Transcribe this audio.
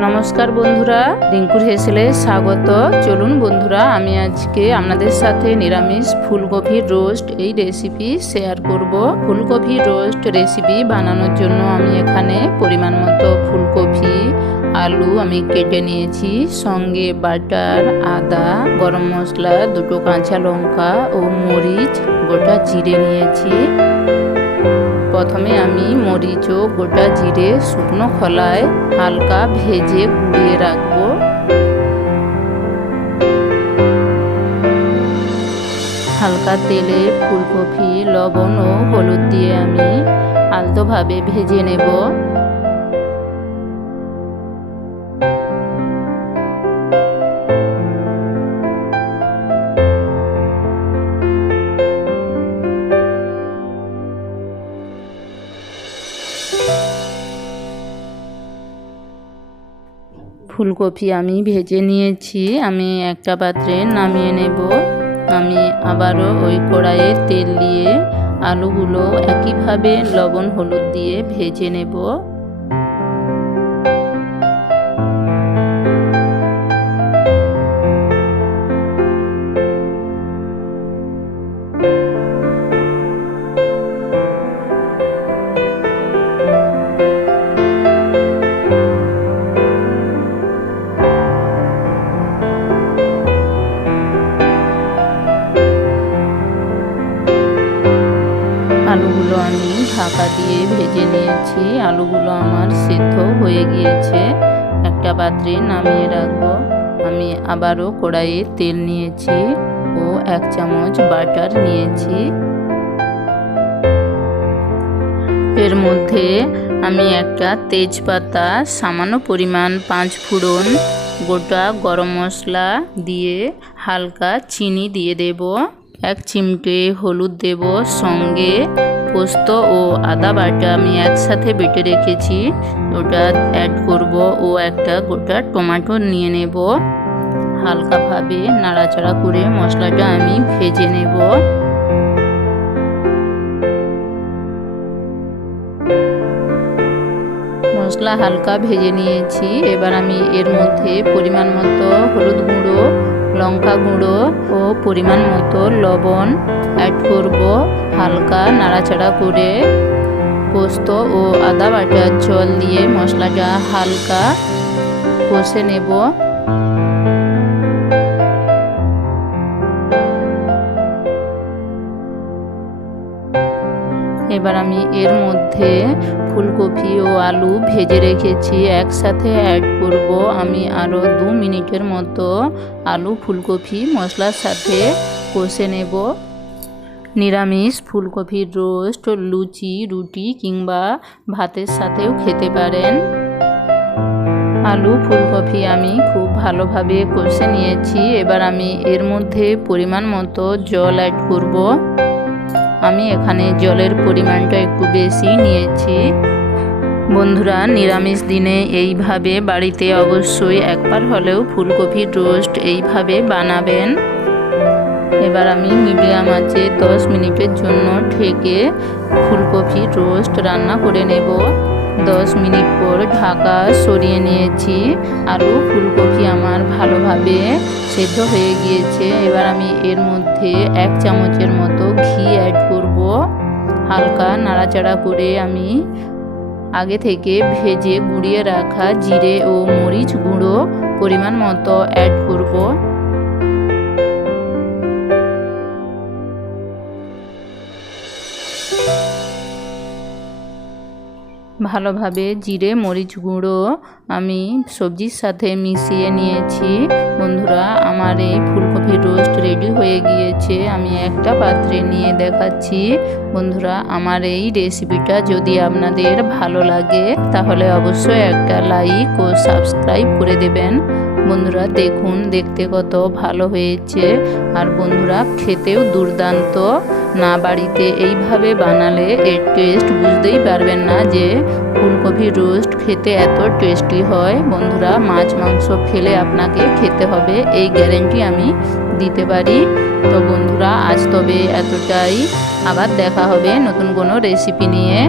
নমস্কার বন্ধুরা রিঙ্কুর হেসেলে স্বাগত। চলুন বন্ধুরা, আমি আজকে আপনাদের সাথে নিরামিষ ফুলকপির রোস্ট এই রেসিপি শেয়ার করব। ফুলকপির রোস্ট রেসিপি বানানোর জন্য আমি এখানে পরিমাণ মতো ফুলকপি, আলু আমি কেটে নিয়েছি, সঙ্গে বাটার, আদা, গরম মশলা, দুটো কাঁচা লঙ্কা ও মরিচ, গোটা জিরে নিয়েছি। প্রথমে আমি মরিচ ও গোটা জিরে শুকনো খলায় হালকা ভেজে গুঁড়িয়ে রাখব। হালকা তেলে ফুলকপি, লবণ ও হলুদ দিয়ে আমি আলতোভাবে ভেজে নেব। ফুলকপি আমি ভেজে নিয়েছি, আমি একটা পাত্রে নামিয়ে নেব। আমি আবারও ওই কড়াইয়ে তেল দিয়ে আলুগুলো একইভাবে লবণ হলুদ দিয়ে ভেজে নেব। ঢাকা দিয়ে ভেজে নিয়েছি। আলুগুলো আমার সেদ্ধ হয়ে গিয়েছে। একটা পাত্রে নামিয়ে রাখব। আমি আবারও কড়াইয়ে তেল নিয়েছি ও এক চামচ বাটার নিয়েছি। এর মধ্যে আমি একটা তেজপাতা, সামান্য পরিমাণ পাঁচ ফোড়ন, গোটা গরম মশলা দিয়ে হালকা চিনি দিয়ে দেব। এক চিমটে হলুদ দেব সঙ্গে পোস্ত ও আদা বাটা আমি একসাথে বেটে রেখেছি। ওটা অ্যাড করব ও একটা গোটা টমেটো নিয়ে নেব। হালকাভাবে নাড়াচাড়া করে মশলাটা আমি ভেজে নেব। মশলা হালকা ভেজে নিয়েছি। এবার আমি এর মধ্যে পরিমাণ মতো হলুদ গুঁড়ো, লঙ্কা গুঁড়ো ও পরিমাণ মতো লবণ অ্যাড করব হালকা নাড়াচাড়া করে পোস্ত ও আদা বাটার জল দিয়ে মশলাটা হালকা কষে নেব। এবার আমি এর মধ্যে ফুলকপি ও আলু ভেজে রেখেছি, একসাথে অ্যাড করব। আমি আরও দু মিনিটের মতো আলু, ফুলকপি, মশলার সাথে কষে নেব। নিরামিষ ফুলকপির রোস্ট, লুচি, রুটি কিংবা ভাতের সাথেও খেতে পারেন। আলু, ফুলকপি আমি খুব ভালোভাবে কষে নিয়েছি। এবার আমি এর মধ্যে পরিমাণ মতো জল অ্যাড করব। আমি এখানে জলের পরিমাণটা একটু বেশি নিয়েছি। বন্ধুরা, নিরামিষ দিনে এইভাবে বাড়িতে অবশ্যই একবার হলেও ফুলকপির রোস্ট এইভাবে বানাবেন। এবার আমি মিডিয়াম আছে, দশ মিনিটের জন্য ঢেকে ফুলকপির রোস্ট রান্না করে নেব। দশ মিনিট পর ঢাকা সরিয়ে নিয়েছি। আলু, ফুলকপি আমার ভালোভাবে সেদ্ধ হয়ে গিয়েছে। এবার আমি এর মধ্যে এক চামচের মতো ঘি অ্যাড করব। হালকা নাড়াচাড়া করে আমি আগে থেকে ভেজে গুঁড়িয়ে রাখা জিরে ও মরিচ গুঁড়ো পরিমাণ মতো অ্যাড করব। ভালোভাবে জিরে, মরিচ গুঁড়ো আমি সবজির সাথে মিশিয়ে নিয়েছি। বন্ধুরা, আমার এই ফুলকপির রোস্ট রেডি হয়ে গিয়েছে। আমি একটা পাত্রে নিয়ে দেখাচ্ছি। বন্ধুরা, আমার এই রেসিপিটা যদি আপনাদের ভালো লাগে, তাহলে অবশ্যই একটা লাইক ও সাবস্ক্রাইব করে দেবেন। বন্ধুরা, দেখুন, দেখতে কত ভালো হয়েছে। আর বন্ধুরা, খেতেও দুর্দান্ত। না বাড়িতে এইভাবে বানালে এর টেস্ট বুঝতেই পারবেন না যে ফুলকপি রোস্ট খেতে এত টেস্টি হয়। বন্ধুরা, মাছ, মাংস ফেলে আপনাকে খেতে হবে, এই গ্যারেন্টি আমি দিতে পারি। তো বন্ধুরা, আজ তবে এতটাই। আবার দেখা হবে নতুন কোনো রেসিপি নিয়ে।